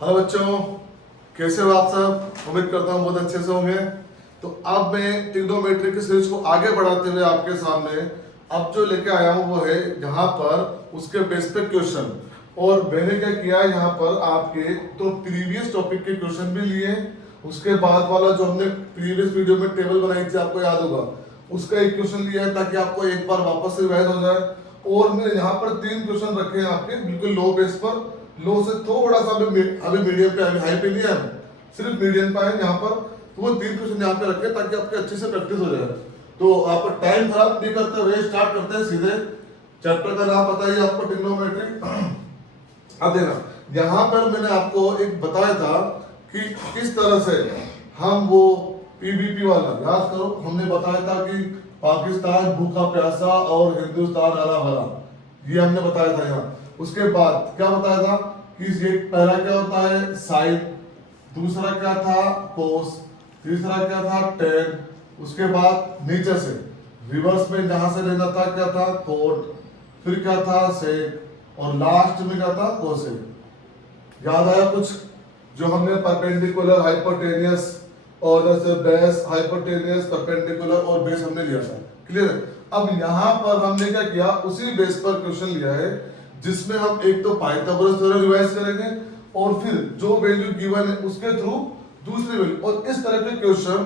Hello बच्चों, कैसे हो आप सब? उम्मीद करता हूँ बहुत अच्छे से होंगे। तो अब मैं ट्रिग्नोमेट्री की सीरीज को आगे बढ़ाते हुए आपके सामने अब जो लेके आया हूँ वो है यहाँ पर उसके बेस पे क्वेश्चन। और मैंने क्या किया है, यहाँ पर आपके तो प्रीवियस टॉपिक के क्वेश्चन भी लिए, उसके बाद वाला जो हमने प्रीवियस वीडियो में टेबल बनाई थी आपको याद होगा, उसका एक क्वेश्चन लिया है ताकि आपको एक बार वापस से रिवाइज हो जाए। और मैंने यहाँ पर 3 क्वेश्चन रखे हैं आपके बिल्कुल लो बेस पर, लो से थोड़ा सा अभी मीडियम पे, अभी हाई पे नहीं है, सिर्फ मीडियम पे है यहाँ पर। तो वो 3 क्वेश्चन यहाँ पे रखे ताकि आपके अच्छे से प्रैक्टिस हो जाए। तो आप टाइम खराब नहीं करते हुए स्टार्ट करते हैं सीधे। चैप्टर का नाम पता ही है आपको, ट्रिग्नोमेट्री। अब देखना, यहाँ पर मैंने आपको एक बताया था कि किस तरह से हम वो पीबीपी वाला याद करो, हमने बताया था कि पाकिस्तान भूखा प्यासा और हिंदुस्तान हरा भरा, ये हमने बताया था यहाँ। उसके बाद क्या बताया था कि ये पहला क्या होता है साइन, दूसरा क्या था कोस, तीसरा क्या था टेन, उसके बाद नीचे से रिवर्स में जहां से लेना था क्या था कोट, फिर क्या था सेक, और लास्ट में क्या था कोसेक। याद आया कुछ? जो हमने परपेंडिकुलर, हाइपोटेनियस और जैसे बेस, हाइपोटेनियस, परपेंडिकुलर और बेस हमने लिया था। क्लियर है? अब यहाँ पर हमने क्या किया, उसी बेस पर क्वेश्चन लिया है जिसमें हम एक तो पाइथागोरस थ्योरम रिवाइज करेंगे और फिर जो वैल्यू गिवन है उसके थ्रू दूसरी वैल्यू, और इस तरह के क्वेश्चन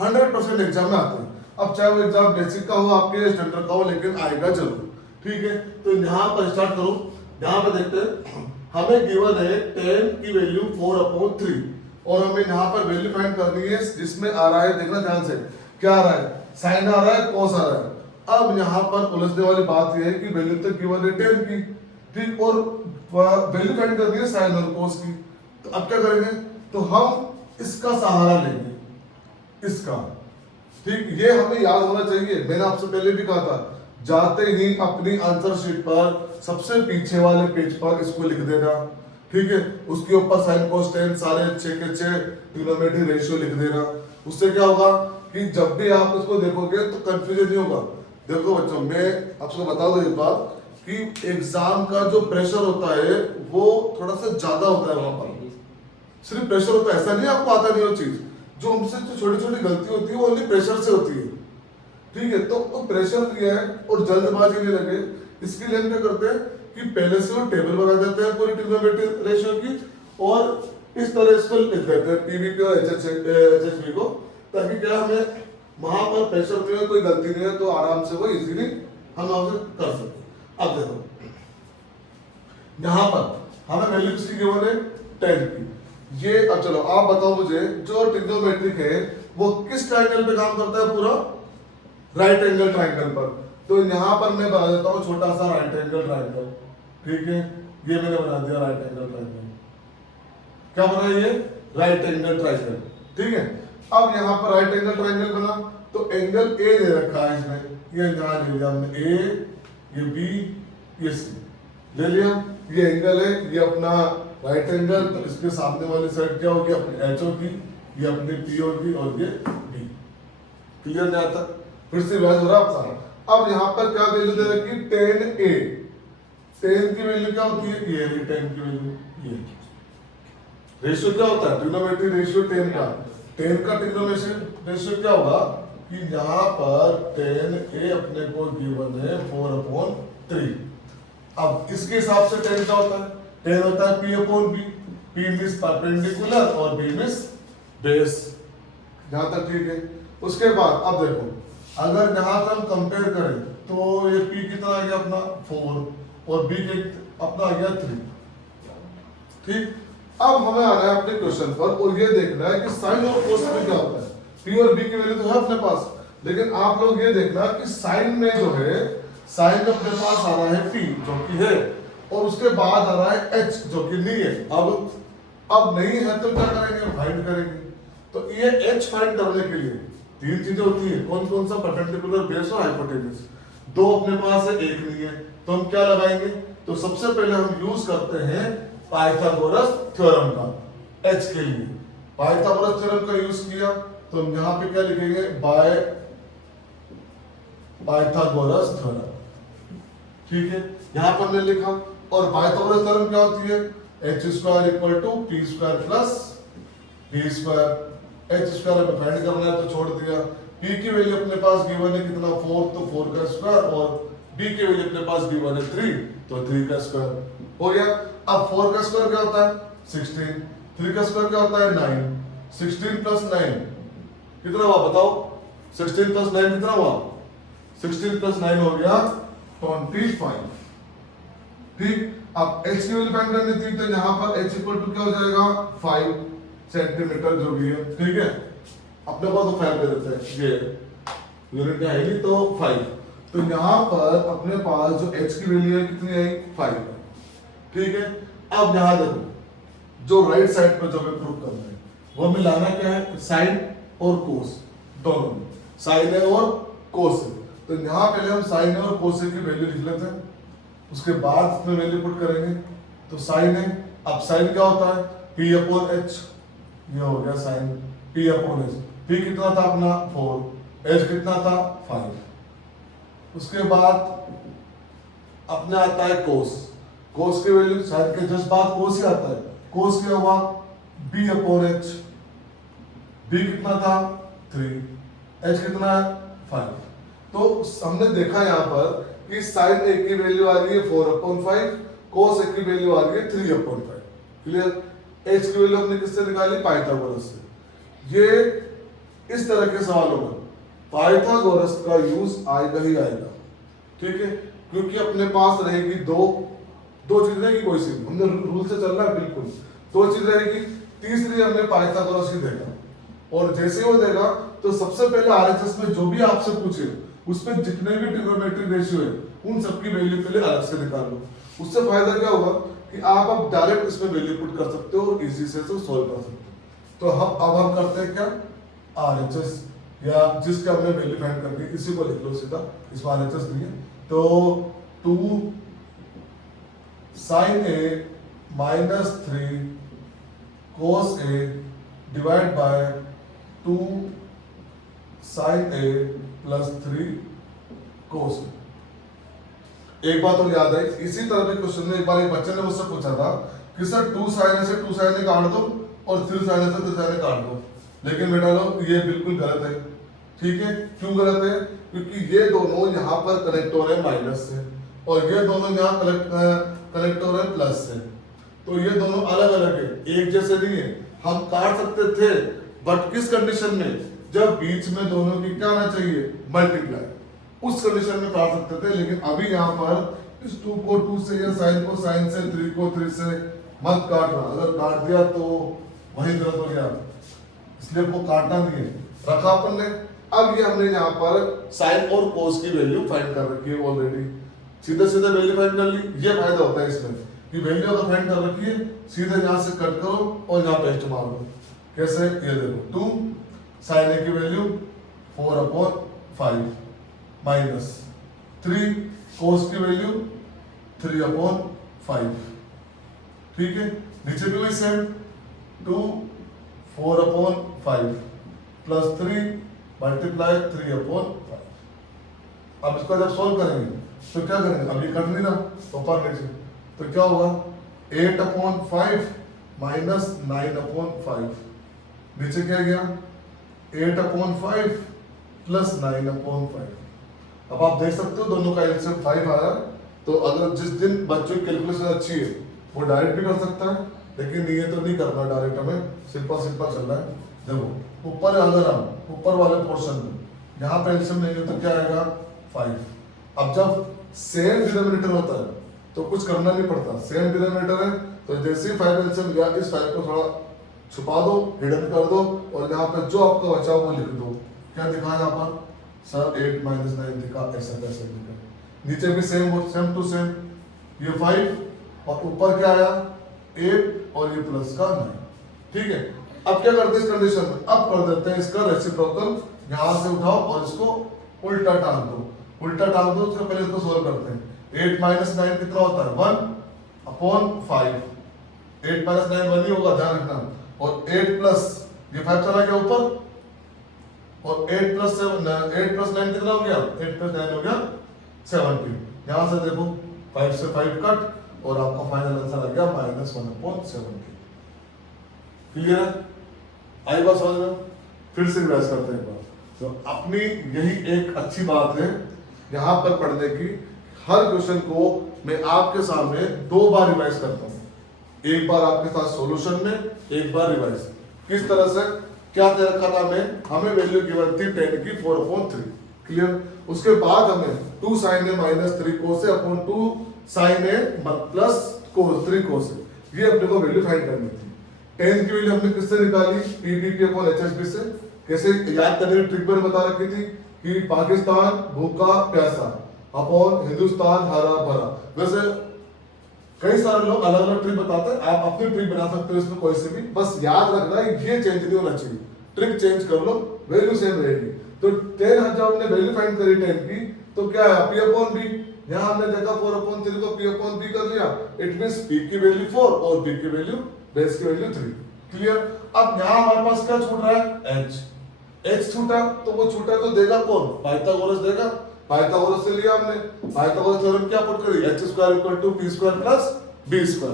100% एग्जाम में आते हैं। अब चाहे वो एग्जाम बेसिक का हो आपके, स्टैंडर्ड का हो, लेकिन आएगा जरूर। ठीक है, तो यहाँ पर स्टार्ट करो। यहाँ पर देखते हैं, हमें गिवन है 10 की वैल्यू 4/3 और हमें यहाँ पर वैल्यू फाइंड करनी है जिसमें आ रहा है, देखना ध्यान से, क्या आ रहा है, साइन आ रहा है, कोस आ रहा है। अब यहाँ पर उलझने वाली बात यह है कि वैल्यू तो गिवन है 10 की, ठीक, और वैल्यू फाइंड करनी है साइन और कोस की। तो अब क्या करेंगे, तो हम इसका सहारा लेंगे, इसका। ठीक, ये हमें याद होना चाहिए। मैंने आपसे पहले भी कहा था, जाते ही अपनी आंसर शीट पर सबसे पीछे वाले पेज पर इसको लिख देना। ठीक है, उसके ऊपर साइन कोस टेन सारे 6 के 6 ट्रिग्नोमेट्री रेशियो लिख देना। उससे क्या होगा कि जब भी आप इसको देखोगे तो कंफ्यूजन नहीं होगा। देखो बच्चों, मैं आपको बता दूं एक बात कि एग्जाम का जो प्रेशर होता है वो थोड़ा सा ज्यादा होता है। वहां पर सिर्फ प्रेशर होता है, ऐसा नहीं आपको आता नहीं वो चीज। जो हमसे जो छोटी छोटी गलती होती है वो ओनली प्रेशर से होती है। ठीक है, तो वो प्रेशर दिया है और जल्दबाजी नहीं लगे, इसके लिए हम क्या करते हैं कि पहले से वो टेबल बना देते हैं पूरी ट्रिग्नोमेट्री रेशियो की, और इस तरह इसको लिख देते हैं पीवीपी और एचएचबी को, ताकि क्या हमें वहां पर प्रेशर नहीं है, कोई गलती नहीं है, तो आराम से वो इजीली हम आपसे कर सकते। अब देखो, यहाँ पर हमें वैल्यू किसकी गिवन है 10 की। ये अब चलो आप बताओ मुझे, जो ट्रिग्नोमेट्रिक है वो किस ट्रायंगल पे काम करता है? पूरा राइट एंगल ट्रायंगल पर। तो यहाँ पर मैं बना देता हूँ छोटा सा राइट एंगल ट्रायंगल। ठीक है, ये मैंने बना दिया राइट एंगल ट्रायंगल। क्या बना ये? Right angle triangle. ठीक है, अब यहाँ पर राइट एंगल ट्रायंगल बना, तो एंगल ए दे रखा है इसमें, ये यहाँ ले लिया हमने ए, ये बी, ये सी ले लिया। ये एंगल है, ये अपना राइट एंगल, तो इसके सामने वाली साइड क्या होगी, अपनी एच होगी, ये अपनी पी होगी और ये डी। क्लियर नहीं आता? फिर से रिवाइज हो रहा है आपका। अब यहाँ पर क्या वैल्यू दे रखी, 10a। 10 की वैल्यू क्या होती है, ये 10 की वैल्यू, ये रेशियो क्या होता है ट्रिग्नोमेट्री रेशियो 10 का। 10 का ट्रिग्नोमेट्री रेशियो क्या होगा कि यहाँ पर 10a अपने को गिवन है 4/3। अब इसके हिसाब से 10 क्या होता है, 10 होता है p/b। p मींस परपेंडिकुलर और b मींस बेस। जहां तक ठीक है। उसके बाद अब देखो, अगर यहाँ पर हम कंपेयर करें तो ये p कितना आ गया अपना 4 और b के अपना आ गया 3। ठीक, अब हमें आना है अपने क्वेश्चन पर और ये देखना है कि साइन और कोस में क्या होता है। p और b की वैल्यू तो है अपने पास, लेकिन आप लोग ये देखना कि साइन में जो है, साइन में अपने पास आ रहा है p जो कि है, और उसके बाद आ रहा है h जो कि नहीं है। अब नहीं है तो क्या करेंगे, फाइंड करेंगे। तो ये h फाइंड करने के लिए 3 चीजें होती है, कौन कौन सा, परपेंडिकुलर, बेस और हाइपोटेन्यूज। 2 अपने पास है, 1 नहीं है, तो हम क्या लगाएंगे, तो सबसे पहले हम यूज करते हैं पाइथागोरस थ्योरम का h के लिए। पाइथागोरस थ्योरम का यूज किया तो हम यहाँ पे क्या लिखेंगे, बाय पाइथागोरस थ्योरम। ठीक है, यहाँ पर हमने लिखा। और पाइथागोरस थ्योरम क्या होती है, H square equal to P square plus B square. H square हमें फाइंड करना है तो छोड़ दिया। पी की वैल्यू अपने पास गिवन है कितना 4, तो 4 का स्क्वायर, और बी की वैल्यू अपने पास गिवन है 3, तो 3 का स्क्वायर हो गया। अब 4 का स्क्वायर क्या होता है 16, 3 का स्क्वायर क्या होता है 9, 16 प्लस 9 कितना हुआ बताओ, 16 प्लस 9 कितना हुआ, 16 प्लस 9 हो गया 25। ठीक, अब h की वैल्यू फाइंड करनी थी, तो यहाँ पर h इक्वल टू क्या हो जाएगा 5 सेंटीमीटर जो भी है। ठीक है, अपने को तो 5 दे देते हैं, ये यूनिट है नहीं तो 5, तो यहाँ पर अपने पास जो h की वैल्यू है कितनी आई 5 है। ठीक है, अब यहाँ देखो जो राइट साइड पर जो हमें प्रूव करना है वो हमें लाना क्या है, साइन और कोस दोनों में, साइन है और कोस है। तो यहाँ पहले हम साइन है और कोस की वैल्यू लिख लेते हैं, उसके बाद इसमें वैल्यू पुट करेंगे। तो साइन है, अब साइन क्या होता है p अपॉन h, ये हो गया sine p upon h। p कितना था अपना 4, h कितना था 5। उसके बाद अपने आता है कोस, कोस की वैल्यू साइन के जस्ट बाद कोस ही आता है। कोस क्या हुआ b अपॉन h, b कितना था 3, h कितना है 5। तो हमने देखा यहाँ पर कि साइन a की वैल्यू आ रही है 4/5, कोस a की वैल्यू आ रही है 3/5। क्लियर, h की वैल्यू हमने किससे निकाली, पाइथागोरस से। ये इस तरह के सवालों में पाइथागोरस का यूज आएगा ही आएगा। ठीक है, क्योंकि अपने पास रहेगी दो चीज रहेगी, कोई सी हमने रूल से चलना है बिल्कुल, दो चीज रहेगी। तीसरी हमने पाइथागोरस ही देगा, और जैसे वो देगा तो सबसे पहले आरएचएस में जो भी आपसे पूछे उसमें जितने भी ट्रिग्नोमेट्रिक रेशियो है उन सबकी वैल्यू पहले अलग से निकाल लो। उससे फायदा क्या होगा कि आप अब डायरेक्ट इसमें वैल्यू पुट कर सकते हो और इजी से सॉल्व कर सकते हो। तो हम करते हैं क्या, आरएचएस या जिसका हमने वैल्यू फाइंड करनी इसी को लिख लो सीधा, इसमें आरएचएस दिए तो 2 sin a minus 3 cos a divide by 2 sin a plus 3 cos a। एक बात और याद है, इसी तरह के क्वेश्चन में एक बार एक बच्चे ने मुझसे पूछा था कि सर 2 sin a से 2 sin a काट दो और 3 sin a से 3 sin a काट दो, लेकिन बेटा लोग ये बिल्कुल गलत है। ठीक है, क्यों गलत है, क्योंकि ये दोनों यहाँ पर कनेक्ट हो रहे हैं माइनस से और ये दोनों यहाँ कनेक्ट हो रहे हैं प्लस से, तो ये दोनों अलग अलग है, एक जैसे नहीं है। हम काट सकते थे बट किस कंडीशन में, जब बीच में दोनों की क्या आना चाहिए मल्टीप्लाई, उस कंडीशन में काट सकते थे। लेकिन अभी यहाँ पर इस 2 को 2 से या साइन को साइन से 3 को 3 से मत काटना, अगर काट दिया तो वही गलत हो गया, इसलिए वो काटना नहीं है, रखा अपन ने। अब ये हमने यहाँ पर साइन और कोस की वैल्यू फाइंड कर रखी है ऑलरेडी, सीधे सीधे वैल्यू फाइंड कर ली। ये फायदा होता है इसमें कि वैल्यू अगर फाइंड कर रखी है सीधे यहाँ से कट करो और यहाँ पेस्ट मार दो। कैसे, ये देखो 2 sin a की वैल्यू 4/5 माइनस 3 cos की वैल्यू 3/5। ठीक है, नीचे भी वही सेम 2 4/5 प्लस 3 मल्टीप्लाई 3/5। अब इसको जब सोल्व करेंगे तो क्या करेंगे, अभी कर ली ना ऊपर नीचे, तो क्या होगा 8/5 माइनस 9/5, नीचे क्या गया 8/5 प्लस 9/5। अब आप देख सकते हो दोनों का एलसीएम 5 आया, तो अगर जिस दिन बच्चों की कैलकुलेशन अच्छी है वो डायरेक्ट भी कर सकता है, लेकिन ये तो नहीं करना डायरेक्ट, हमें सिंपल चल रहा है। देखो ऊपर अगर हम ऊपर वाले पोर्शन में यहाँ पे एलसीएम लेंगे तो क्या आएगा 5। अब जब सेम डिनोमिनेटर होता है तो कुछ करना नहीं पड़ता, सेम डिनोमिनेटर है तो जैसे ही 5 एलसीएम लिया इस 5 को थोड़ा छुपा दो, हिडन कर दो और यहाँ पे जो आपका बचा वो लिख दो। क्या दिखा यहाँ पर सर 8 - 9 दिखा, ऐसा कैसे दिखा, नीचे भी सेम टू सेम, ये 5 और ऊपर क्या आया 8 और ये प्लस का 9। ठीक है, अब क्या करते हैं इस कंडीशन में, अब कर देते हैं इसका रेसिप्रोकल, यहाँ से उठाओ और इसको उल्टा टांग दो, उसके पहले इसको सोल्व करते हैं। 8 - 9 कितना होता है 1/5, 8 - 9 1 ही होगा, ध्यान रखना, और 8 प्लस ये 5 चला गया ऊपर और 8 प्लस 9 कितना हो गया, 8 प्लस 9 हो गया 17। यहाँ से देखो 5 से 5 कट और आपका फाइनल आंसर आ गया -1/70। क्लियर है? आई बात समझ में? फिर से रिवाइज करते हैं एक बार। तो अपनी यही एक अच्छी बात है यहाँ पर पढ़ने की, हर क्वेश्चन को मैं आपके सामने 2 बार रिवाइज करता हूँ, एक बार आपके साथ सॉल्यूशन में, एक बार रिवाइज। किस तरह से क्या दे रखा था हमें? हमें वैल्यू गिवन थी 10 की 4/3। क्लियर? उसके बाद हमें 2 sin a -3 cos a upon 2 sin a plus cos 3 cos a, ये अपने को वैल्यू फाइंड करनी थी। 10 की वैल्यू हमने किससे निकाली? PDP अपॉन HSB से। कैसे याद करने की ट्रिक मैंने बता रखी थी कि पाकिस्तान भूखा प्यासा अपॉन हिंदुस्तान हरा भरा। वैसे कई सारे लोग अलग अलग ट्रिक बताते हैं, आप अपनी ट्रिक बना सकते हो इसमें कोई से भी, बस याद रखना है ये चेंज नहीं होना चाहिए, ट्रिक चेंज कर लो वैल्यू सेम रहेगी। तो 10 जब हमने वैल्यू फाइंड करी 10 की तो क्या है? P upon B। यहाँ हमने देखा 4/3 को P अपॉन B कर लिया, इट मींस P की वैल्यू 4 और B की वैल्यू बेस की वैल्यू 3। क्लियर? अब यहाँ हमारे पास क्या छूट रहा है? H छूटा, तो वो छूटा तो देगा कौन? पाइथागोरस देगा। पाइथागोरस से लिया हमने, पाइथागोरस थ्योरम क्या पुट करी? h² = p² plus b²।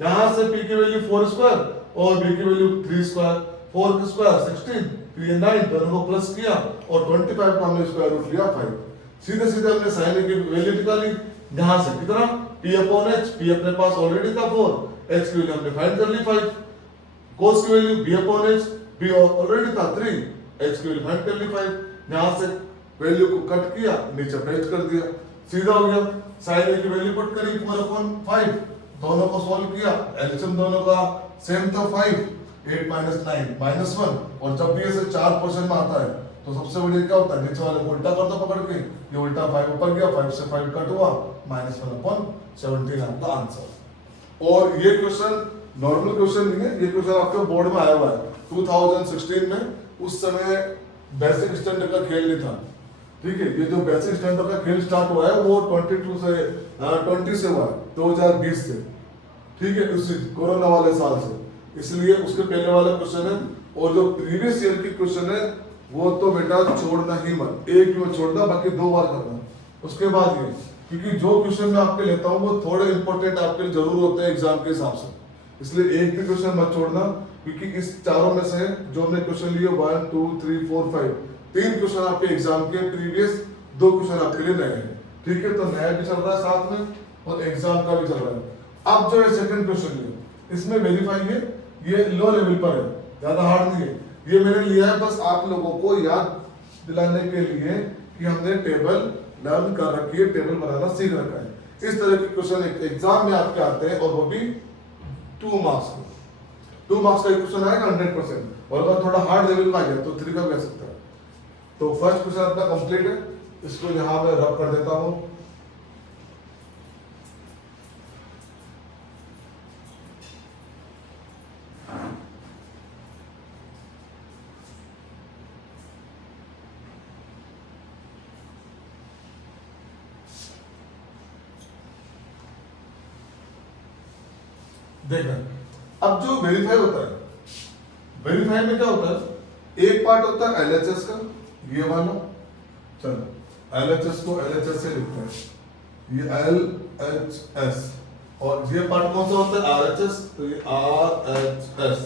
यहाँ से p की वैल्यू 4² और b की वैल्यू 3², 4 का स्क्वायर 16, 3 9, दोनों को प्लस किया और 25 का हमने स्क्वायर रूट लिया 5। सीधे सीधे हमने sin a की वैल्यू निकाली, यहाँ से कितना? p अपॉन h, p अपने पास ऑलरेडी था 4, h की वैल्यू हमने फाइंड कर ली 5, cos की value b upon h, b already था 3, h की वैल्यू फाइंड कर ली 5, यहाँ से वैल्यू को कट किया, नीचे पेस्ट कर दिया, सीधा हो गया। sin a की वैल्यू पुट करी 4/5, दोनों को सॉल्व किया, एलसीएम दोनों का सेम था 5, 8 - 9 -1, और जब भी ऐसे 4% में आता है तो सबसे बढ़िया क्या होता है? नीचे वाले को उल्टा कर दो पकड़ के, ये उल्टा 5 ऊपर गया, 5 से 5 कट हुआ, -1/17 आपका आंसर। और ये क्वेश्चन नॉर्मल क्वेश्चन नहीं है, ये क्वेश्चन आपके बोर्ड में आया हुआ है 2016 में। उस समय बेसिक स्टैंडर्ड का खेल नहीं था, ठीक है? ये जो बेसिक स्टैंडर्ड का खेल स्टार्ट हुआ है वो 20 से हुआ है, 2020 से, ठीक है? उसी कोरोना वाले साल से, इसलिए उसके पहले वाला क्वेश्चन है। और जो प्रीवियस ईयर की क्वेश्चन है वो तो बेटा छोड़ना ही मत, एक भी मत छोड़ना, बाकी 2 बार करना। उसके बाद ये, क्योंकि जो क्वेश्चन मैं आपके लेता हूँ वो थोड़े इंपॉर्टेंट आपके लिए जरूर होते हैं एग्जाम के हिसाब से, इसलिए एक भी क्वेश्चन मत छोड़ना। क्योंकि इस चारों में से जो हमने क्वेश्चन लिए 1 2 3 4 5, 3 क्वेश्चन आपके एग्जाम के प्रीवियस, 2 क्वेश्चन आपके लिए नए हैं, ठीक है? तो नया भी चल रहा है साथ में और एग्जाम का भी चल रहा है। अब जो है सेकंड क्वेश्चन है, इसमें वेरीफाई है, ये लो लेवल पर है, ज्यादा हार्ड नहीं है, ये मैंने लिया है बस आप लोगों को याद दिलाने के लिए कि हमने टेबल लर्न कर रखी है, टेबल बनाना सीख रखा है। इस तरह के क्वेश्चन एग्जाम में आपके आते हैं और वो भी 2 मार्क्स का। 2 मार्क्स का क्वेश्चन आएगा 100%, और अगर थोड़ा हार्ड लेवल का आ गया तो 3 का भी आ सकता है। तो फर्स्ट क्वेश्चन अपना कंप्लीट है, इसको यहाँ मैं रब कर देता हूँ। देखना, अब जो वेरीफाई होता है, वेरीफाई में क्या होता है? एक पार्ट होता है एलएचएस का, ये वाला, चलो एलएचएस को एलएचएस से लिखते हैं, ये एलएचएस, और ये पार्ट कौन सा होता है? आरएचएस, तो ये आरएचएस।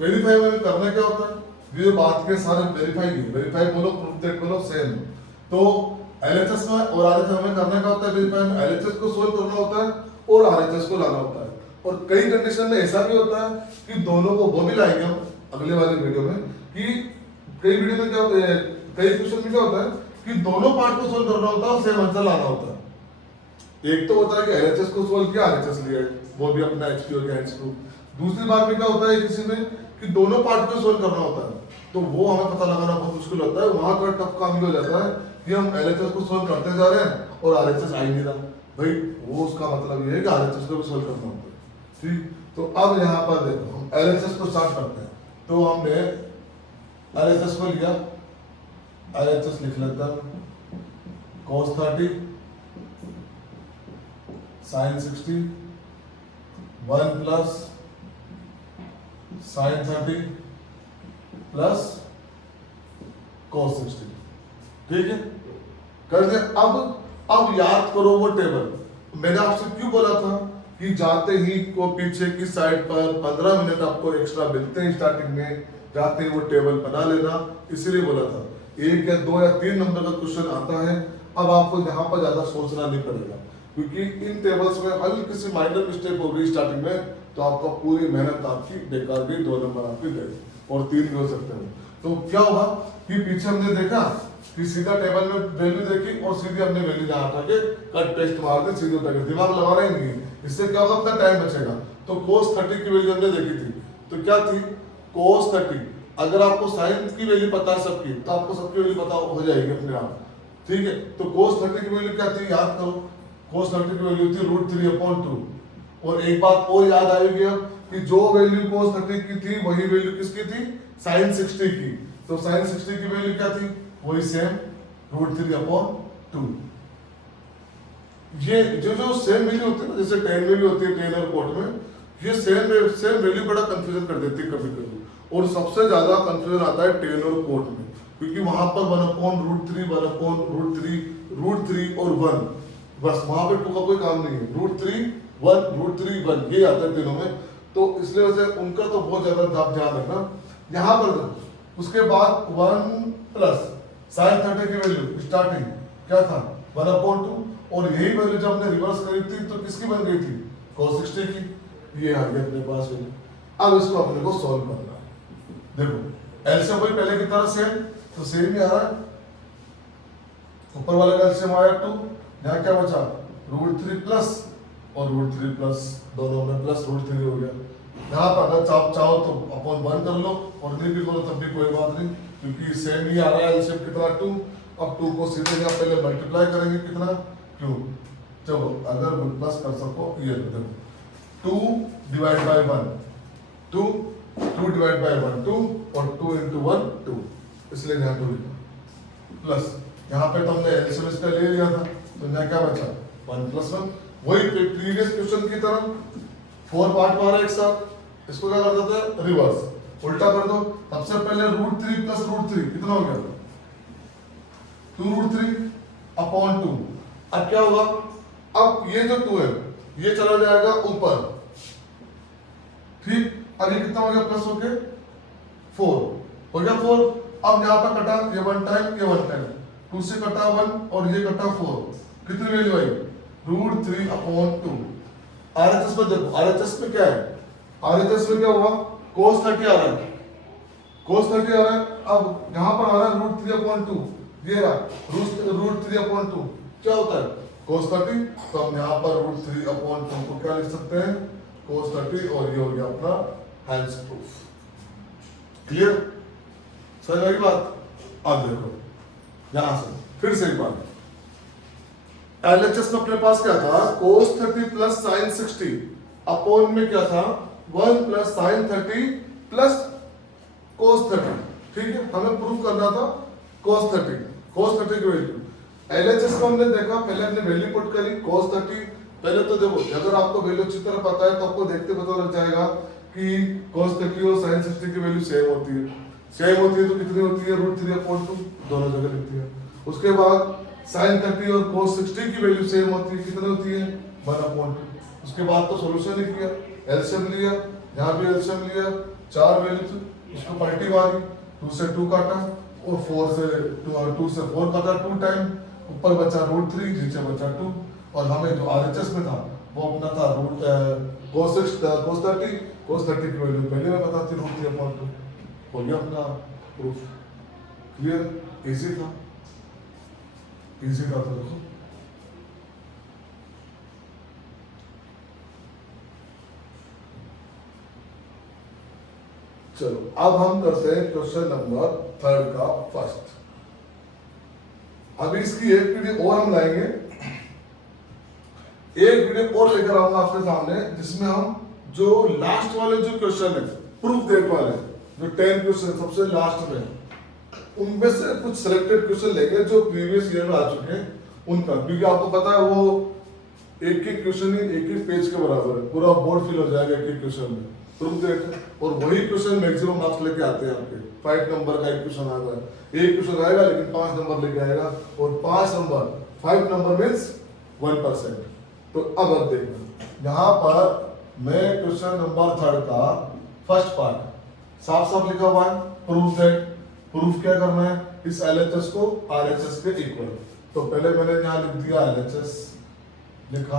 वेरीफाई में करना क्या होता है? ये बात के सारे वेरीफाई की, वेरीफाई बोलो प्रूफ दैट बोलो सेम। तो एलएचएस में और आरएचएस में करना क्या होता है? वेरीफाई में एलएचएस को सोल्व करना होता है और आरएचएस को लाना होता है। और कई कंडीशन में ऐसा भी होता है कि दोनों को, वो भी लाएंगे हम अगले वाले वीडियो में, कि कई वीडियो में क्या होता है, कई क्वेश्चन में क्या होता है कि दोनों पार्ट को सोल्व करना होता है और सेम आंसर लाना होता है। एक तो होता है कि एलएचएस को सोल्व किया, आरएचएस लिया, वो भी अपना एचपी और हैंड्स प्रूफ। दूसरी बात में क्या होता है किसी में कि दोनों पार्ट को सोल्व करना होता है, तो वो हमें पता लगाना बहुत मुश्किल होता है। वहां का टफ काम ये हो जाता है कि हम एलएचएस को सोल्व करते जा रहे हैं और आरएचएस आ ही नहीं रहा भाई, वो उसका मतलब ये है कि आरएचएस को भी सोल्व करना होता है, ठीक? तो अब यहाँ पर देखो हम एलएचएस को स्टार्ट करते हैं। तो हमने एलएचएस को लिया, एलएचएस लिख लेता हूं, cos 30 sin 60 1 plus sin 30 plus cos 60, ठीक है? कर दिया। अब याद करो वो टेबल, मैंने आपसे क्यों बोला था कि जाते ही को पीछे की साइड पर 15 मिनट आपको एक्स्ट्रा मिलते हैं स्टार्टिंग में, जाते ही वो टेबल बना लेना, इसीलिए बोला था 1 या 2 या 3 नंबर का क्वेश्चन आता है। अब आपको यहाँ पर ज्यादा सोचना नहीं पड़ेगा, क्योंकि इन टेबल्स में हल्की सी माइनर मिस्टेक हो गई स्टार्टिंग में तो आपका पूरी मेहनत आपकी बेकार गई, 2 नंबर आपके गए और 3 भी हो सकते हैं। तो क्या होगा कि पीछे हमने देखा कि सीधा टेबल में वैल्यू देखी और सीधे हमने वैल्यू जहाँ उठा के कट पेस्ट मार दे, सीधे उठा के, दिमाग लगा रहे नहीं, इससे क्या होगा अपना टाइम बचेगा। तो cos 30 की वैल्यू हमने देखी थी, तो क्या थी cos 30। अगर आपको साइन की वैल्यू पता है सबकी, तो आपको सबकी वैल्यू पता हो जाएगी अपने आप, ठीक है। तो cos 30 की वैल्यू क्या थी, याद करो, cos 30 की वैल्यू थी √3/2। और एक बात और याद आएगी अब कि जो वैल्यू cos 30 की थी वही वैल्यू किसकी थी, sin 60 की। तो sin 60 की वैल्यू क्या थी, वही सेम √3/2। ये जो सेम वैल्यू होती है ना, जैसे tan में भी होती है, tan और cot में, ये सेम वैल्यू बड़ा कंफ्यूजन कर देती है कभी कभी। और सबसे ज्यादा कंफ्यूजन आता है tan और cot में, क्योंकि वहां पर 1/√3 √3 और 1, बस वहां पे 2 का कोई काम नहीं है, √3 1 √3 1 ये आता है तीनों में। तो इसलिए वजह उनका तो बहुत ज्यादा ध्यान रखना। यहाँ पर उसके बाद 1 प्लस sin 30 की वैल्यू स्टार्टिंग क्या था 1/2, और यही वैल्यू जब हमने रिवर्स करी थी तो किसकी बन गई थी, cos 60 की। ये आ गया अपने पास वैल्यू। अब इसको अपने को सॉल्व करना है। देखो एलसीएम वही पहले की तरह सेम, तो सेम ही आ रहा है, ऊपर वाले का एलसीएम आया 2, यहाँ क्या बचा √3 प्लस और √3 प्लस, दोनों में प्लस √3 हो गया। यहाँ पर अगर चाहो तो अपॉन 1 कर लो और नहीं भी करो तब भी कोई बात नहीं, क्योंकि सेम ही आ रहा है एलसीएम कितना 2। अब 2 को सीधे यहाँ पहले मल्टीप्लाई करेंगे कितना, क्यों, चलो अगर प्लस कर सको ये देखो 2 डिवाइड बाय 1 2 डिवाइड बाय 1 2 और 2 into 1 2, इसलिए यहाँ 2 लिखा प्लस। यहाँ पे तो हमने एलसीएम इसका ले लिया था, तो यहाँ क्या बचा 1 + 1, वही प्रीवियस क्वेश्चन की तरह 4 पार्ट मारा एक साथ। इसको क्या कर देते हैं, रिवर्स, उल्टा कर दो। सबसे पहले √3 + √3 कितना हो गया 2√3/2। अब क्या होगा, अब ये जो 2 है ये चला जाएगा ऊपर, ठीक। अब ये कितना हो गया प्लस होके 4 हो गया 4। अब यहाँ पर कटा ये 1 टाइम, ये 1 टाइम, 2 से कटा 1 और ये कटा 4, कितनी वैल्यू आई √3/2। आरएचएस में देखो, आरएचएस में क्या है, आरएचएस में क्या हुआ cos 30 आ रहा है, cos 30 आ रहा है। अब यहाँ पर आ रहा है √3/2, ये रहा √3/2, क्या होता है cos 30। तो हम यहाँ पर √3/2 को क्या लिख सकते हैं, cos 30, और ये हो गया अपना हेंस प्रूफ। क्लियर, समझ आई बात। अब देखो यहां से फिर से एक बात, एलएचएस में अपने पास क्या था, cos 30 + sin 60 अपॉन में क्या था 1 + sin 30 + cos 30, ठीक है। हमें प्रूफ करना था cos 30 की वैल्यू। एलएचएस को हमने देखा, पहले हमने वैल्यू पुट करी cos 30। पहले तो देखो अगर आपको वैल्यू अच्छी तरह पता है तो आपको देखते पता लग जाएगा कि cos 30 और sin 60 की वैल्यू सेम होती है। सेम होती है तो कितनी होती है √3/2, दोनों जगह लिखती है। उसके बाद sin 30 और cos 60 की वैल्यू सेम होती है, कितनी होती है 1/2। उसके बाद तो सॉल्यूशन ही किया, एलसीएम लिया, यहाँ भी एलसीएम लिया, 4 वैल्यू थी, उसको पलटी मारी, 2 से 2 काटा और 2 से 4 काटा 2 टाइम, ऊपर बचा √3, नीचे बचा 2। और हमें जो आरएचएस में था वो अपना था cos 30 की वैल्यू पहले में पता थी √3/2, हो गया अपना प्रूफ। क्लियर, इजी था, इजी था। तो देखो चलो अब हम करते हैं क्वेश्चन नंबर 3 का फर्स्ट। अभी इसकी एक वीडियो और हम लाएंगे, एक वीडियो और लेकर आऊंगा आपके सामने, जिसमें हम जो लास्ट वाले जो क्वेश्चन है प्रूफ देख वाले, जो 10 क्वेश्चन सबसे लास्ट में, उनमें से कुछ सिलेक्टेड क्वेश्चन लेंगे जो प्रीवियस ईयर में आ चुके हैं उनका, क्योंकि आपको पता है वो एक एक क्वेश्चन ही एक पेज के बराबर है, पूरा बोर्ड फिल हो जाएगा एक क्वेश्चन में प्रूफ देख। और वही क्वेश्चन मैक्सिमम मार्क्स लेके आते हैं आपके। 5 नंबर का एक क्वेश्चन आएगा, एक क्वेश्चन आएगा लेकिन 5 नंबर लेके आएगा, और 5 नंबर 5 नंबर मीन्स 1%। तो अब देखना यहाँ पर मैं क्वेश्चन नंबर 3 का फर्स्ट पार्ट साफ साफ लिखा हुआ है, प्रूफ दैट। प्रूफ क्या करना है, इस LHS को RHS के इक्वल। तो पहले मैंने यहाँ लिख दिया LHS लिखा,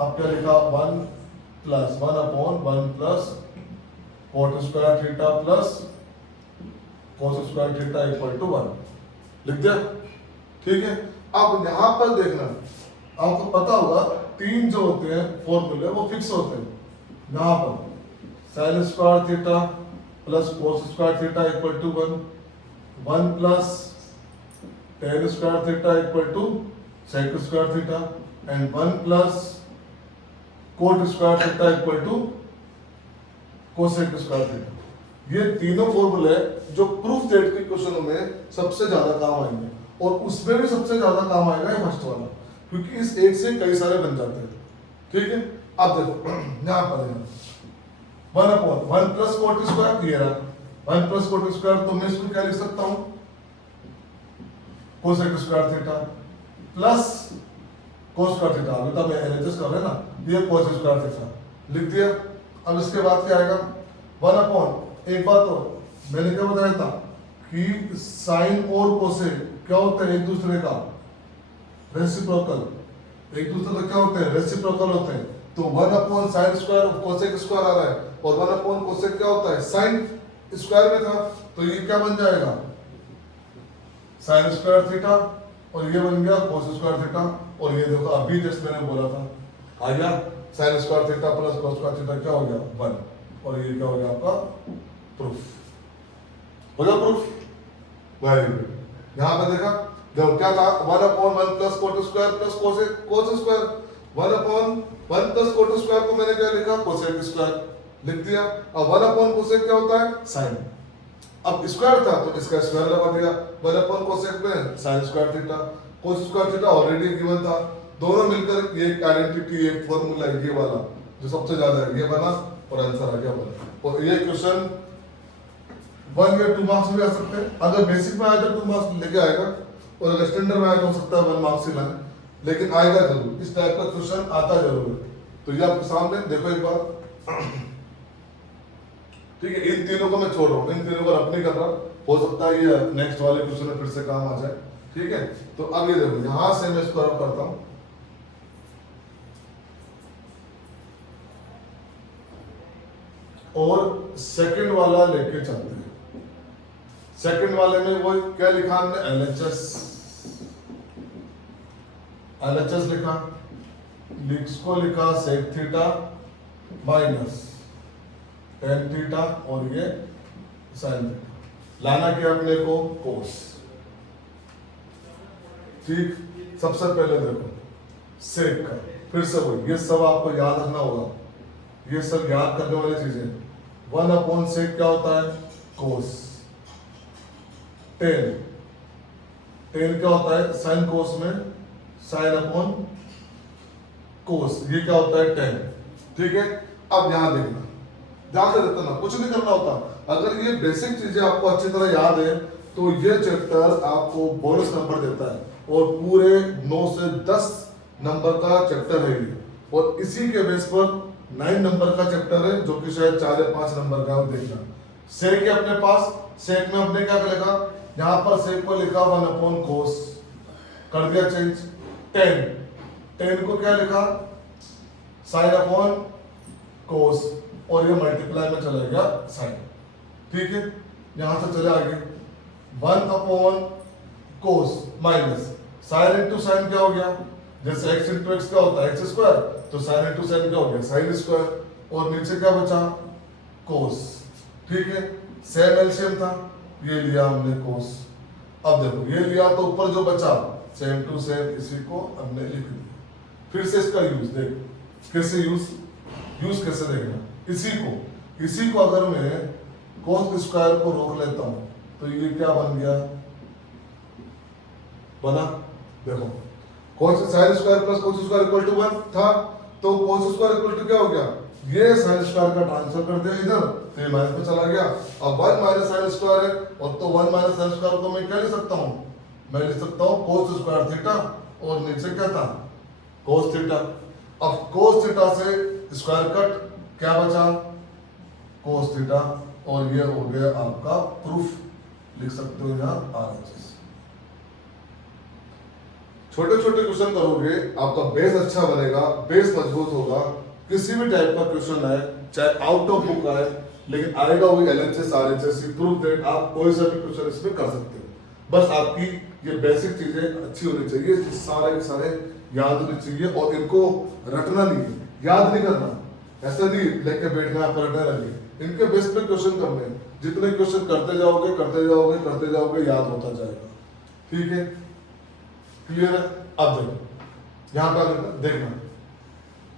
अब क्या लिखा 1 + 1/1 + cot square theta plus cos square theta = 1 लिख दिया। ठीक है, अब यहाँ पर देखना, आपको पता होगा 3 जो होते हैं फॉर्मूले वो फिक्स होते हैं। यहाँ पर sin square theta plus cos square theta = 1, 1 + tan square theta = sec square theta and 1 + cot square theta = cosec square theta. ये तीनों फॉर्मूले जो प्रूफ दैट के क्वेश्चनों में सबसे ज्यादा काम आएंगे, और उसमें भी सबसे ज्यादा काम आएगा ये फर्स्ट वाला, क्योंकि इस एक से कई सारे बन जाते हैं। ठीक है, अब देखो यहाँ पर 1/1 + cot स्क्वायर, ये रहा 1 + cot स्क्वायर, तो मैं इसको क्या लिख सकता हूँ cosec square theta plus cos square theta. अभी तो मैं LHS कर रहे हैं ना, ये cos स्क्वायर थीटा लिख दिया। अब इसके बाद क्या आएगा 1/, एक बात तो मैंने क्या बताया था कि साइन और कोसेक क्या होते हैं, एक दूसरे का रेसिप्रोकल, एक दूसरे का क्या होते हैं, रेसिप्रोकल होते हैं। तो 1/sin स्क्वायर कोसेक स्क्वायर आ रहा है, और 1/cosec कोसेक क्या होता है, साइन स्क्वायर में था, तो ये क्या बन जाएगा sin स्क्वायर थीटा, और ये बन गया cos स्क्वायर थीटा। और ये देखो अभी जस्ट मैंने बोला था आ गया sin square theta plus cos square theta क्या हो गया 1, और ये क्या हो गया आपका प्रूफ हो गया, प्रूफ वेरी गुड। यहाँ पे देखा जब क्या था 1/1 + cot square plus cos square, 1/1 + cot square को मैंने क्या लिखा cosec स्क्वायर लिख दिया। अब 1/cosec क्या होता है sin, अब स्क्वायर था तो इसका स्क्वायर लगा दिया, 1/cosec में sin square theta cos square theta already given था, दोनों मिलकर ये एक आइडेंटिटी एक फॉर्मूला ये वाला जो सबसे ज्यादा है ये बना, और आंसर आ गया 1। और ये क्वेश्चन 1 या 2 मार्क्स में आ सकते हैं, अगर बेसिक में आया तो 2 मार्क्स लेके आएगा, और अगर स्टैंडर्ड में आया तो हो सकता है 1 मार्क्स ही लाए, लेकिन आएगा जरूर, इस टाइप का क्वेश्चन आता जरूर है। तो ये आपके सामने देखो एक बार, ठीक है, इन तीनों को मैं छोड़ रहा हूँ, इन तीनों को रब नहीं कर रहा, हो सकता है ये नेक्स्ट वाले क्वेश्चन में फिर से काम आ जाए। ठीक है, तो अब ये देखो यहां से मैं इसको रब करता हूं, और सेकंड वाला लेके चलते हैं। सेकंड वाले में वो क्या लिखा हमने LHS लिखा, को लिखा sec theta minus tan theta, और ये sin थीटा, लाना क्या अपने को cos। ठीक, सबसे पहले देखो sec का, फिर से वही, ये सब आपको याद रखना होगा, ये सब याद करने वाली चीजें। 1/sec क्या होता है cos, tan क्या होता है sin cos में sin/cos, ये क्या होता है tan। ठीक है, अब यहां देखना, ध्यान से देखना, कुछ नहीं करना होता, अगर ये बेसिक चीजें आपको अच्छी तरह याद है तो ये चैप्टर आपको बोनस नंबर देता है, और पूरे 9 से 10 नंबर का चैप्टर है ये, और इसी के बेस पर 9 नंबर का चैप्टर है जो कि शायद 4 या 5 नंबर का है। देखना सेक है अपने पास, सेक में अपने क्या लिखा, यहाँ पर सेक को लिखा 1/cos, कर दिया चेंज। tan को क्या लिखा sin/cos, और ये मल्टीप्लाई में चला गया sin। ठीक है, यहां से चले आगे 1/cos माइनस sin क्या हो गया, जैसे x × x क्या होता है x स्क्वायर, तो sin क्या हो गया sin स्क्वायर, और नीचे क्या बचा cos। ठीक है, सेम एलसीएम था, ये लिया हमने cos। अब देखो ये लिया तो ऊपर जो बचा सेम टू सेम, इसी को हमने लिख दिया। फिर से इसका यूज देख, कैसे यूज कैसे देखना, इसी को अगर मैं cos स्क्वायर को रोक लेता हूं तो ये क्या बन गया, बना देखो cos sin square plus cos square = 1 था, तो cos स्क्वायर = क्या हो गया, ये sin स्क्वायर का ट्रांसफर कर दिया इधर, तो ये माइनस में चला गया। अब 1 - sin स्क्वायर है, और तो 1 - sin स्क्वायर को मैं क्या लिख सकता हूँ, मैं लिख सकता हूँ cos स्क्वायर थीटा, और नीचे क्या था cos थीटा। अब कोस थीटा से स्क्वायर कट, क्या बचा कोस थीटा, और ये हो गया आपका प्रूफ, लिख सकते हो यहाँ RHS। छोटे छोटे क्वेश्चन करोगे आपका बेस अच्छा बनेगा, बेस मजबूत होगा। किसी भी टाइप का क्वेश्चन है, चाहे आउट ऑफ बुक आए, लेकिन आएगा वही LHS RHS, प्रूफ दैट आप कोई सा भी क्वेश्चन इसमें कर सकते हो। बस आपकी ये बेसिक चीजें अच्छी होनी चाहिए, सारे के सारे याद होनी चाहिए, और इनको रटना नहीं है, याद नहीं करना, ऐसा नहीं लेके बैठना आप रटने लगे, इनके बेस पे क्वेश्चन करने हैं। जितने क्वेश्चन करते जाओगे करते जाओगे करते जाओगे, याद होता जाएगा। ठीक है, क्लियर है? अब देखो यहाँ पर देखना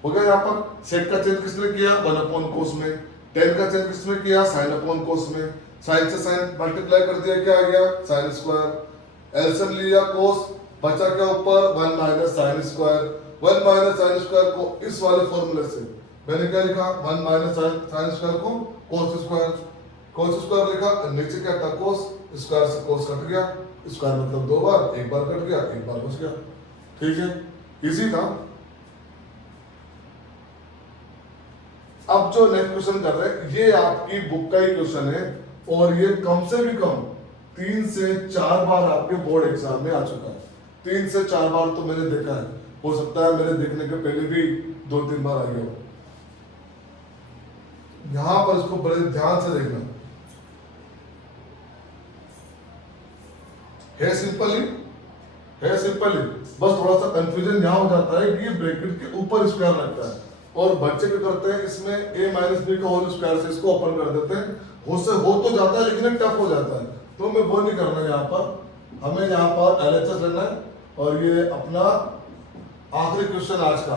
हो गया। यहाँ पर सेक का चेंज किसने किया, 1 कोस में। टेन का चेंज किसने किया, sin कोस में। साइन से साइन मल्टीप्लाई कर दिया, क्या आ गया sin स्क्वायर। एलसीएम लिया कोस, बचा क्या ऊपर 1 minus sine square. 1 minus sine square को इस वाले फॉर्मूले से मैंने क्या लिखा, 1 माइनस साइन स्क्वायर को कोस स्क्वायर। कोस स्क्वायर लिखा, नीचे क्या था कोस, स्क्वायर से कोस कट गया, स्क्वायर मतलब 2 बार, एक बार कट गया, एक बार बच गया। ठीक है, इजी था। अब जो नेक्स्ट क्वेश्चन कर रहे हैं, ये आपकी बुक का ही क्वेश्चन है, और ये कम से भी कम 3 से 4 बार आपके बोर्ड एग्जाम में आ चुका है। 3 से 4 बार तो मैंने देखा है, हो सकता है मेरे देखने के पहले भी 2-3 बार आ गया हो। यहां पर इसको बड़े ध्यान से देखना है। सिंपली बस थोड़ा सा कंफ्यूजन यहां हो जाता है कि ये ब्रैकेट के ऊपर स्क्वायर लगता है, और बच्चे क्या करते हैं, इसमें a माइनस बी का होल स्क्वायर से इसको ओपन कर देते हैं। हो तो जाता है, लेकिन टफ हो जाता है, तो हमें वो नहीं करना है। यहाँ पर हमें यहाँ पर LHS लेना है, और ये अपना आखिरी क्वेश्चन आज का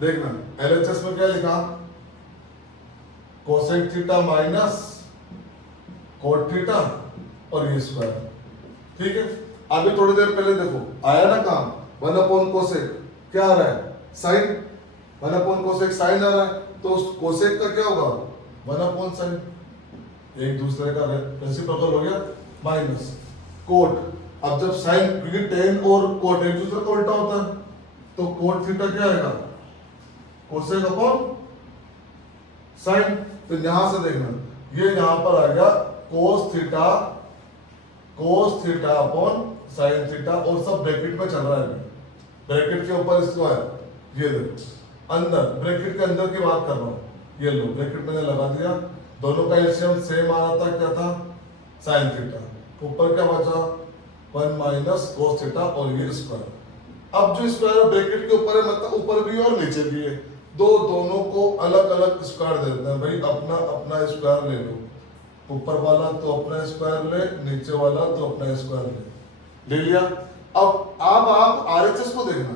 देखना। LHS में क्या लिखा, cosec theta minus cot theta और ये स्क्वायर। ठीक है, अभी थोड़ी देर पहले देखो आया ना काम, 1 कोसेक क्या आ रहा है, साइन। 1 कोसेक साइन आ रहा है, तो कोसेक का क्या होगा 1 साइन, एक दूसरे का रेसिप्रोकल हो गया, माइनस कोट। अब जब साइन, क्योंकि टेन और कोट एक दूसरे का उल्टा होता है, तो कोट थीटा क्या आएगा, कोसेक अपॉन साइन। तो यहां से देखना, ये यहां पर आ गया cos theta upon sine theta, और सब ब्रैकेट में चल रहा है। ब्रैकेट के ऊपर स्क्वायर, ये देखो अंदर, ब्रैकेट के अंदर की बात कर रहा हूं। ये लो ब्रैकेट मैंने लगा दिया, दोनों का एलसीएम सेम आ रहा था, क्या था साइन थीटा। ऊपर क्या बचा 1 माइनस कोस थीटा और ये स्क्वायर। अब जो स्क्वायर ब्रैकेट के ऊपर है, मतलब ऊपर भी और नीचे भी है, दोनों को अलग अलग स्क्वायर दे देते हैं। भाई अपना अपना स्क्वायर ले लो, ऊपर वाला तो अपना स्क्वायर ले, नीचे वाला तो अपना स्क्वायर ले लिया। अब आप RHS को देखना,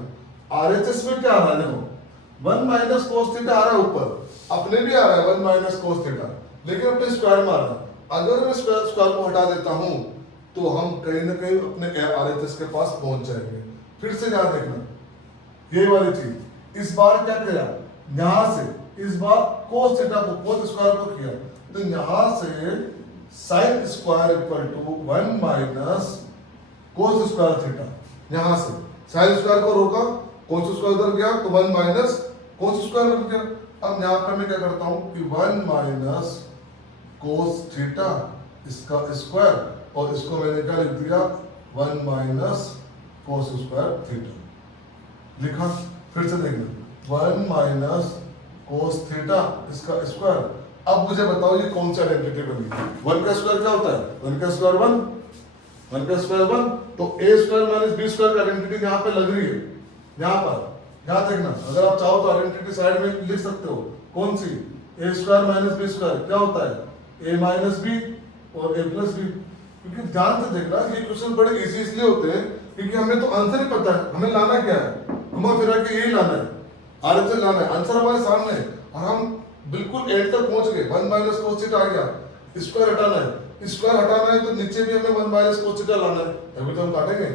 RHS में क्या आ रहा है, देखो 1 माइनस कोस थीटा आ रहा है ऊपर, अपने भी आ रहा है 1 माइनस कोस थीटा, लेकिन अपने स्क्वायर में आ रहा है। अगर मैं स्क्वायर को हटा देता हूं, तो हम कहीं ना कहीं अपने RHS के पास पहुंच जाएंगे। फिर से यहां देखना, ये वाली चीज, इस बार क्या किया, यहां से इस बार कोस थीटा को, कोस स्क्वायर को किया, तो यहां से sine square equal to 1 minus cos square theta. यहां से साइन स्क्वायर को रोका, कोस स्क्वायर उधर गया, तो 1 माइनस कोस स्क्वायर उधर गया। अब यहां पर मैं क्या करता हूं कि 1 माइनस कोस थीटा इसका स्क्वायर, और इसको मैंने क्या लिख दिया 1 माइनस कोस स्क्वायर थीटा लिखा। फिर से देखना 1 माइनस कोस थीटा इसका स्क्वायर। अब मुझे बताओ ये कौन सी आइडेंटिटी बनी, 1 का स्क्वायर क्या होता है, 1 का स्क्वायर 1, 1 का स्क्वायर 1, तो a square minus b square की आइडेंटिटी यहाँ पे लग रही है। यहाँ पर यहाँ देखना, अगर आप चाहो तो आइडेंटिटी साइड में लिख सकते हो, कौन सी, a square minus b square क्या होता है a माइनस b और a प्लस b। क्योंकि ध्यान से देखना, ये क्वेश्चन बड़े इजी इसलिए होते हैं क्योंकि हमें तो आंसर ही पता है, हमें लाना क्या है, घुमा फिरा के यही लाना है, RHS लाना है, आंसर हमारे सामने है, और हम बिल्कुल एंड तक पहुंच गए। 1 माइनस कोस थीटा आ गया, स्क्वायर हटाना है, स्क्वायर हटाना है तो नीचे भी हमें 1 माइनस कोस थीटा लाना है, अभी तो हम काटेंगे।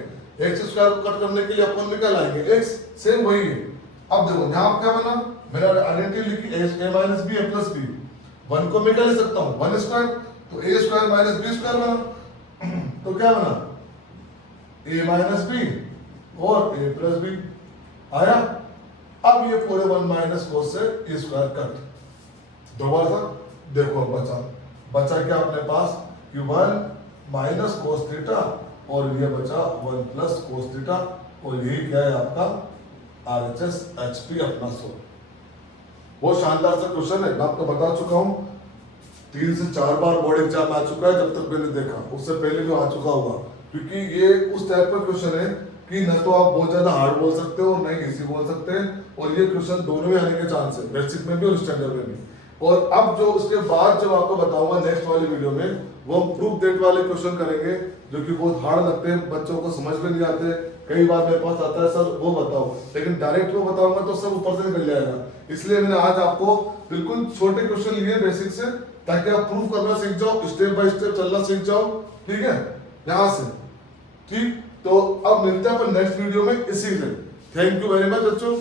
x स्क्वायर को कट करने के लिए अपन निकाल आएंगे x, सेम वही है। अब देखो यहाँ क्या बना, मैंने आइडेंटिटी लिखी a minus b a plus b, 1 को मैं क्या ले सकता हूँ 1 स्क्वायर, तो a square minus b square बना। तो क्या बना a माइनस b और a प्लस b आया। अब ये पूरे 1 माइनस कोस से ई स्क्वायर कट, दोबारा देखो बचा क्या अपने पास कि 1 माइनस कोस थीटा और ये बचा 1 प्लस कोस थीटा, और यही क्या है आपका RHS HP अपना सोल्व। बहुत शानदार सा क्वेश्चन है, मैं आपको बता चुका हूं 3 से 4 बार बोर्ड एग्जाम आ चुका है, जब तक मैंने देखा उससे पहले भी आ चुका होगा, क्योंकि ये उस टाइप का क्वेश्चन है कि न तो आप बहुत ज्यादा हार्ड बोल सकते हो और न ही इजी बोल सकते हैं, और ये क्वेश्चन दोनों में आने के चांस है, बेसिक में भी और स्टैंडर्ड में भी। और अब जो उसके बाद जब आपको बताऊंगा नेक्स्ट वाली वीडियो में, वो हम प्रूफ डेट वाले क्वेश्चन करेंगे जो कि बहुत हार्ड लगते हैं, बच्चों को समझ में नहीं आते। कई बार मेरे पास आता है सर वो बताओ, लेकिन डायरेक्ट वो बताऊंगा तो सब ऊपर से निकल जाएगा, इसलिए मैंने आज आपको बिल्कुल छोटे क्वेश्चन लिए बेसिक से, ताकि आप प्रूफ करना सीख जाओ, स्टेप बाय स्टेप चलना सीख जाओ, ठीक है यहां से। ठीक, तो अब मिलते हैं अपन नेक्स्ट वीडियो में इसी से। थैंक यू वेरी मच बच्चों।